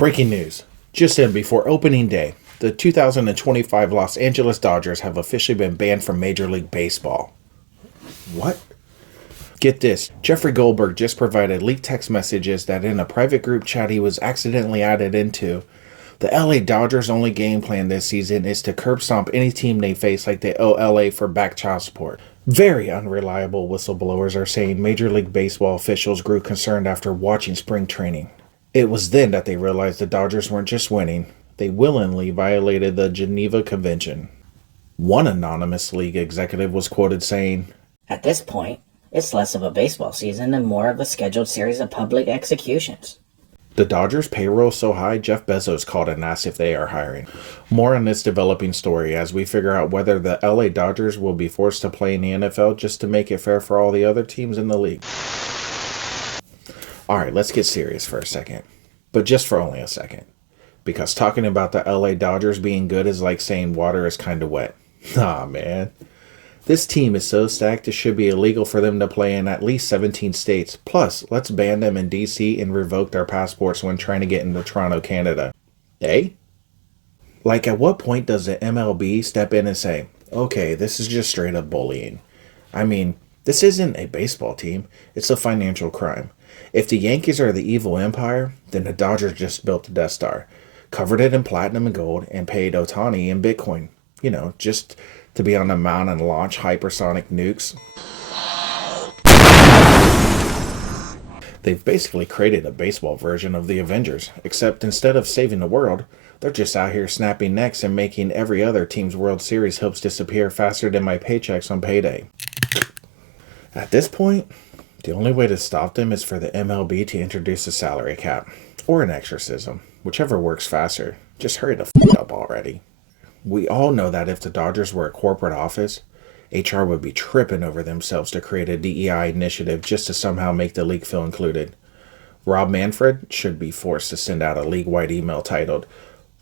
Breaking news. Just in before opening day, the 2025 Los Angeles Dodgers have officially been banned from Major League Baseball. What? Get this, Jeffrey Goldberg just provided leaked text messages that in a private group chat he was accidentally added into, the LA Dodgers' only game plan this season is to curb stomp any team they face like they owe LA for back child support. Very unreliable whistleblowers are saying Major League Baseball officials grew concerned after watching spring training. It was then that they realized the Dodgers weren't just winning, they willingly violated the Geneva Convention. One anonymous league executive was quoted saying, "At this point, it's less of a baseball season and more of a scheduled series of public executions." The Dodgers' payroll is so high, Jeff Bezos called and asked if they are hiring. More on this developing story as we figure out whether the LA Dodgers will be forced to play in the NFL just to make it fair for all the other teams in the league. Alright, let's get serious for a second. But just for only a second. Because talking about the LA Dodgers being good is like saying water is kinda wet. Nah, man. This team is so stacked it should be illegal for them to play in at least 17 states. Plus, let's ban them in DC and revoke their passports when trying to get into Toronto, Canada. Eh? Like, at what point does the MLB step in and say, okay, this is just straight up bullying? I mean, this isn't a baseball team. It's a financial crime. If the Yankees are the evil empire, then the Dodgers just built the Death Star, covered it in platinum and gold, and paid Ohtani in Bitcoin. You know, just to be on the mound and launch hypersonic nukes. They've basically created a baseball version of the Avengers, except instead of saving the world, they're just out here snapping necks and making every other team's World Series hopes disappear faster than my paychecks on payday. At this point, the only way to stop them is for the MLB to introduce a salary cap, or an exorcism, whichever works faster. Just hurry the f*** up already. We all know that if the Dodgers were a corporate office, HR would be tripping over themselves to create a DEI initiative just to somehow make the league feel included. Rob Manfred should be forced to send out a league-wide email titled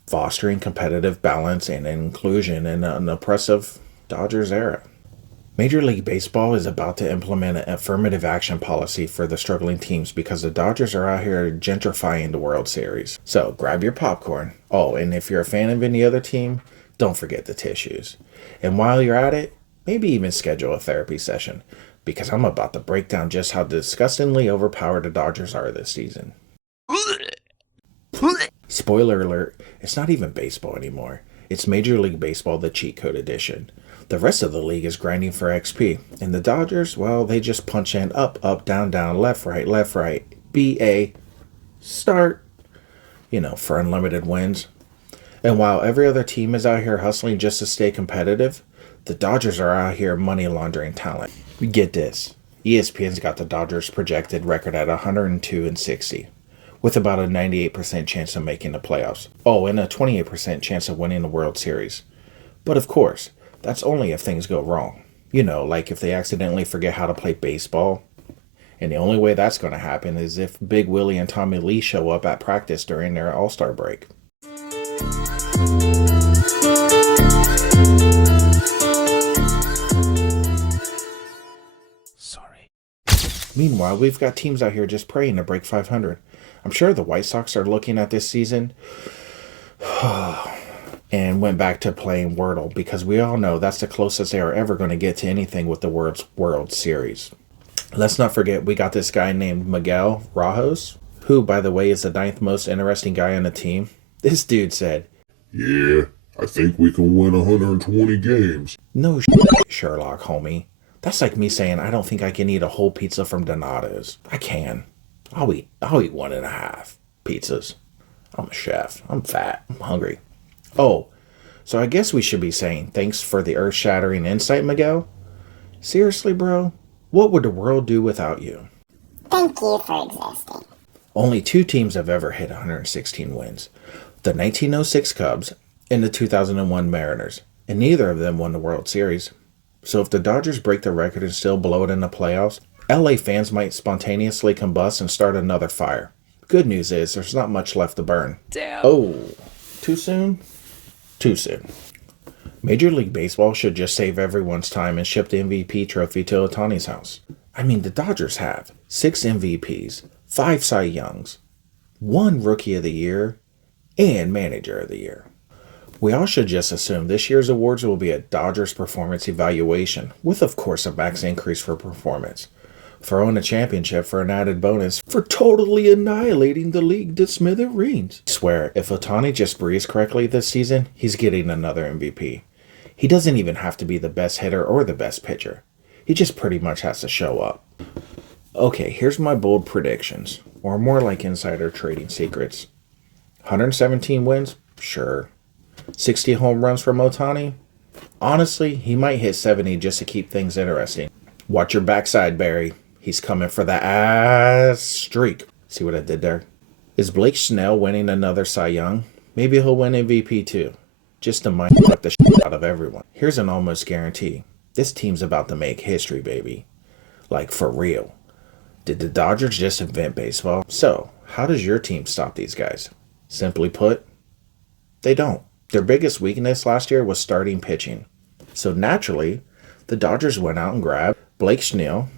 Fostering Competitive Balance and Inclusion in an Oppressive Dodgers Era. Major League Baseball is about to implement an affirmative action policy for the struggling teams because the Dodgers are out here gentrifying the World Series. So grab your popcorn. Oh, and if you're a fan of any other team, don't forget the tissues. And while you're at it, maybe even schedule a therapy session, because I'm about to break down just how disgustingly overpowered the Dodgers are this season. Spoiler alert, it's not even baseball anymore. It's Major League Baseball, the cheat code edition. The rest of the league is grinding for XP, and the Dodgers, well, they just punch in up, up, down, down, left, right, BA, start, for unlimited wins. And while every other team is out here hustling just to stay competitive, the Dodgers are out here money laundering talent. Get this, ESPN's got the Dodgers' projected record at 102-60, with about a 98% chance of making the playoffs. Oh, and a 28% chance of winning the World Series. But of course, that's only if things go wrong. Like if they accidentally forget how to play baseball. And the only way that's going to happen is if Big Willie and Tommy Lee show up at practice during their All-Star break. Sorry. Meanwhile, we've got teams out here just praying to break 500. I'm sure the White Sox are looking at this season and went back to playing Wordle, because we all know that's the closest they are ever going to get to anything with the World Series. Let's not forget we got this guy named Miguel Rajos, who, by the way, is the 9th most interesting guy on the team. This dude said, "Yeah, I think we can win 120 games." No Sherlock, homie. That's like me saying I don't think I can eat a whole pizza from Donato's. I can. I'll eat 1.5 pizzas. I'm a chef. I'm fat. I'm hungry. Oh, so I guess we should be saying thanks for the earth-shattering insight, Miguel. Seriously, bro? What would the world do without you? Thank you for existing. Only 2 teams have ever hit 116 wins. The 1906 Cubs and the 2001 Mariners. And neither of them won the World Series. So if the Dodgers break the record and still blow it in the playoffs, LA fans might spontaneously combust and start another fire. Good news is there's not much left to burn. Damn. Oh, too soon? Too soon. Major League Baseball should just save everyone's time and ship the MVP trophy to Ohtani's house. I mean, the Dodgers have 6 MVPs, 5 Cy Youngs, 1 Rookie of the Year, and Manager of the Year. We all should just assume this year's awards will be a Dodgers performance evaluation, with of course a max increase for performance. Throw in a championship for an added bonus for totally annihilating the league to smithereens. I swear, if Ohtani just breathes correctly this season, he's getting another MVP. He doesn't even have to be the best hitter or the best pitcher. He just pretty much has to show up. Okay, here's my bold predictions, or more like insider trading secrets. 117 wins? Sure. 60 home runs from Ohtani? Honestly, he might hit 70 just to keep things interesting. Watch your backside, Barry. He's coming for the ass streak. See what I did there? Is Blake Snell winning another Cy Young? Maybe he'll win MVP too. Just to mind fuck the shit out of everyone. Here's an almost guarantee. This team's about to make history, baby. Like, for real. Did the Dodgers just invent baseball? So, how does your team stop these guys? Simply put, they don't. Their biggest weakness last year was starting pitching. So naturally, the Dodgers went out and grabbed Blake Snell,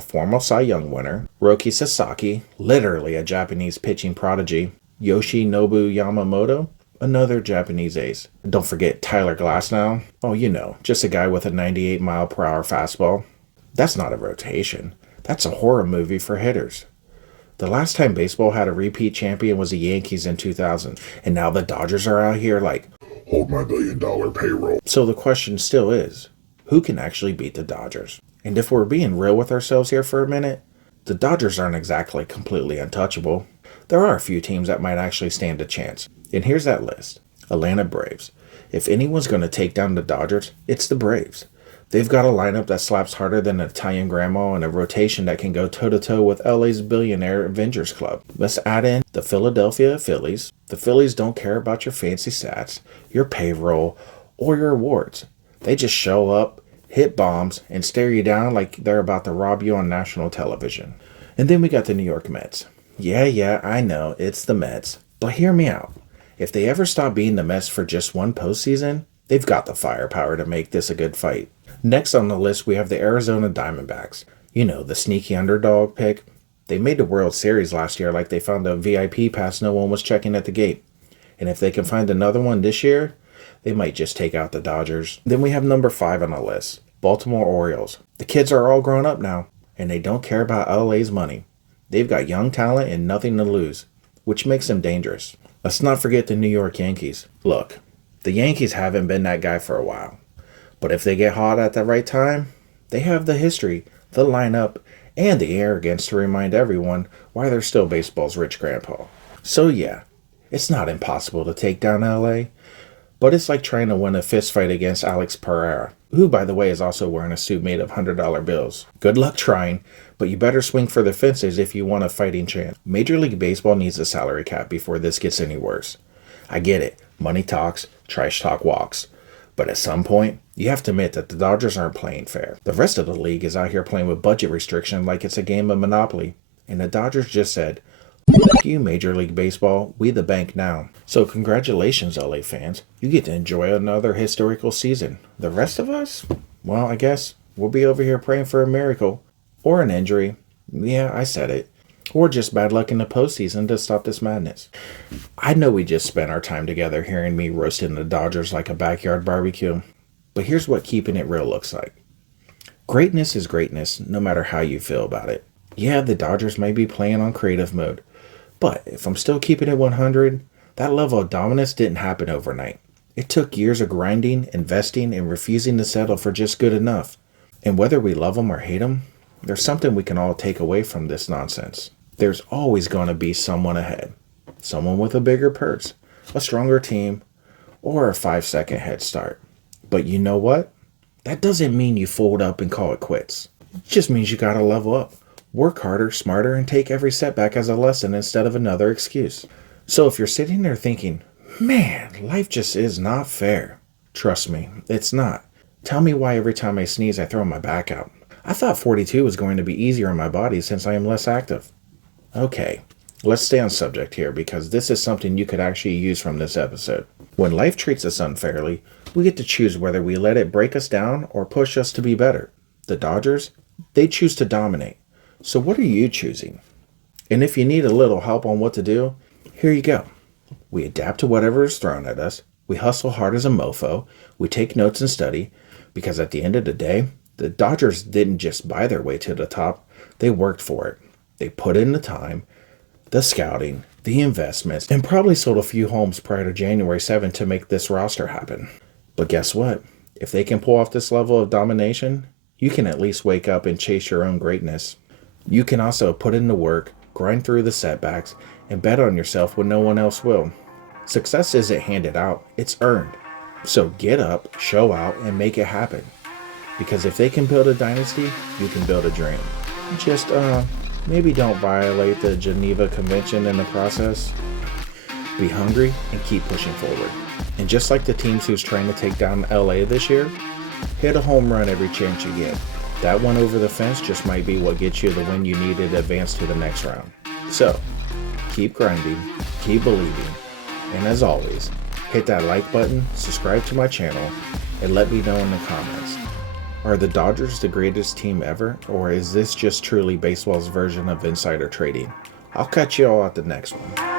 former Cy Young winner, Roki Sasaki, literally a Japanese pitching prodigy, Yoshinobu Yamamoto, another Japanese ace. Don't forget Tyler Glasnow. Oh, just a guy with a 98-mile-per-hour fastball. That's not a rotation. That's a horror movie for hitters. The last time baseball had a repeat champion was the Yankees in 2000, and now the Dodgers are out here like, Hold my $1 billion payroll. So the question still is, who can actually beat the Dodgers? And if we're being real with ourselves here for a minute, the Dodgers aren't exactly completely untouchable. There are a few teams that might actually stand a chance. And here's that list. Atlanta Braves. If anyone's going to take down the Dodgers, it's the Braves. They've got a lineup that slaps harder than an Italian grandma and a rotation that can go toe-to-toe with LA's billionaire Avengers club. Let's add in the Philadelphia Phillies. The Phillies don't care about your fancy stats, your payroll, or your awards. They just show up, hit bombs, and stare you down like they're about to rob you on national television. And then we got the New York Mets. Yeah, I know, it's the Mets. But hear me out. If they ever stop being the Mets for just one postseason, they've got the firepower to make this a good fight. Next on the list, we have the Arizona Diamondbacks. The sneaky underdog pick. They made the World Series last year like they found a VIP pass no one was checking at the gate. And if they can find another one this year, they might just take out the Dodgers. Then we have number 5 on the list, Baltimore Orioles. The kids are all grown up now, and they don't care about LA's money. They've got young talent and nothing to lose, which makes them dangerous. Let's not forget the New York Yankees. Look, the Yankees haven't been that guy for a while. But if they get hot at the right time, they have the history, the lineup, and the arrogance to remind everyone why they're still baseball's rich grandpa. So yeah, it's not impossible to take down LA, but it's like trying to win a fist fight against Alex Pereira, who by the way is also wearing a suit made of $100 bills. Good luck trying, but you better swing for the fences if you want a fighting chance. Major League Baseball needs a salary cap before this gets any worse. I get it, money talks, trash talk walks. But at some point, you have to admit that the Dodgers aren't playing fair. The rest of the league is out here playing with budget restriction like it's a game of Monopoly. And the Dodgers just said, "Fuck you, Major League Baseball, we the bank now." So congratulations, LA fans. You get to enjoy another historical season. The rest of us? Well, I guess we'll be over here praying for a miracle. Or an injury. Yeah, I said it. Or just bad luck in the postseason to stop this madness. I know we just spent our time together hearing me roasting the Dodgers like a backyard barbecue, but here's what keeping it real looks like. Greatness is greatness, no matter how you feel about it. Yeah, the Dodgers may be playing on creative mode, but if I'm still keeping it 100, that level of dominance didn't happen overnight. It took years of grinding, investing, and refusing to settle for just good enough. And whether we love them or hate them, there's something we can all take away from this nonsense. There's always going to be someone ahead. Someone with a bigger purse, a stronger team, or a 5-second head start. But you know what? That doesn't mean you fold up and call it quits. It just means you gotta level up. Work harder, smarter, and take every setback as a lesson instead of another excuse. So if you're sitting there thinking, man, life just is not fair. Trust me, it's not. Tell me why every time I sneeze I throw my back out. I thought 42 was going to be easier on my body since I am less active. Okay, let's stay on subject here because this is something you could actually use from this episode. When life treats us unfairly, we get to choose whether we let it break us down or push us to be better. The Dodgers, they choose to dominate. So what are you choosing? And if you need a little help on what to do, here you go. We adapt to whatever is thrown at us. We hustle hard as a mofo. We take notes and study, because at the end of the day, the Dodgers didn't just buy their way to the top. They worked for it. They put in the time, the scouting, the investments, and probably sold a few homes prior to January 7th to make this roster happen. But guess what? If they can pull off this level of domination, you can at least wake up and chase your own greatness. You can also put in the work, grind through the setbacks, and bet on yourself when no one else will. Success isn't handed out, it's earned. So get up, show out, and make it happen. Because if they can build a dynasty, you can build a dream. Just, maybe don't violate the Geneva Convention in the process. Be hungry and keep pushing forward. And just like the teams who's trying to take down LA this year, hit a home run every chance you get. That one over the fence just might be what gets you the win you need to advance to the next round. So, keep grinding, keep believing, and as always, hit that like button, subscribe to my channel, and let me know in the comments. Are the Dodgers the greatest team ever, or is this just truly baseball's version of insider trading? I'll catch you all at the next one.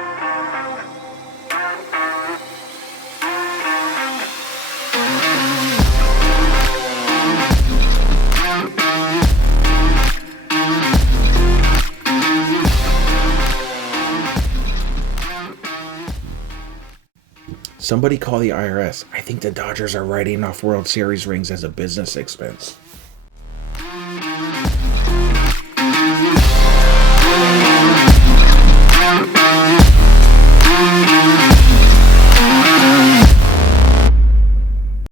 Somebody call the IRS. I think the Dodgers are writing off World Series rings as a business expense.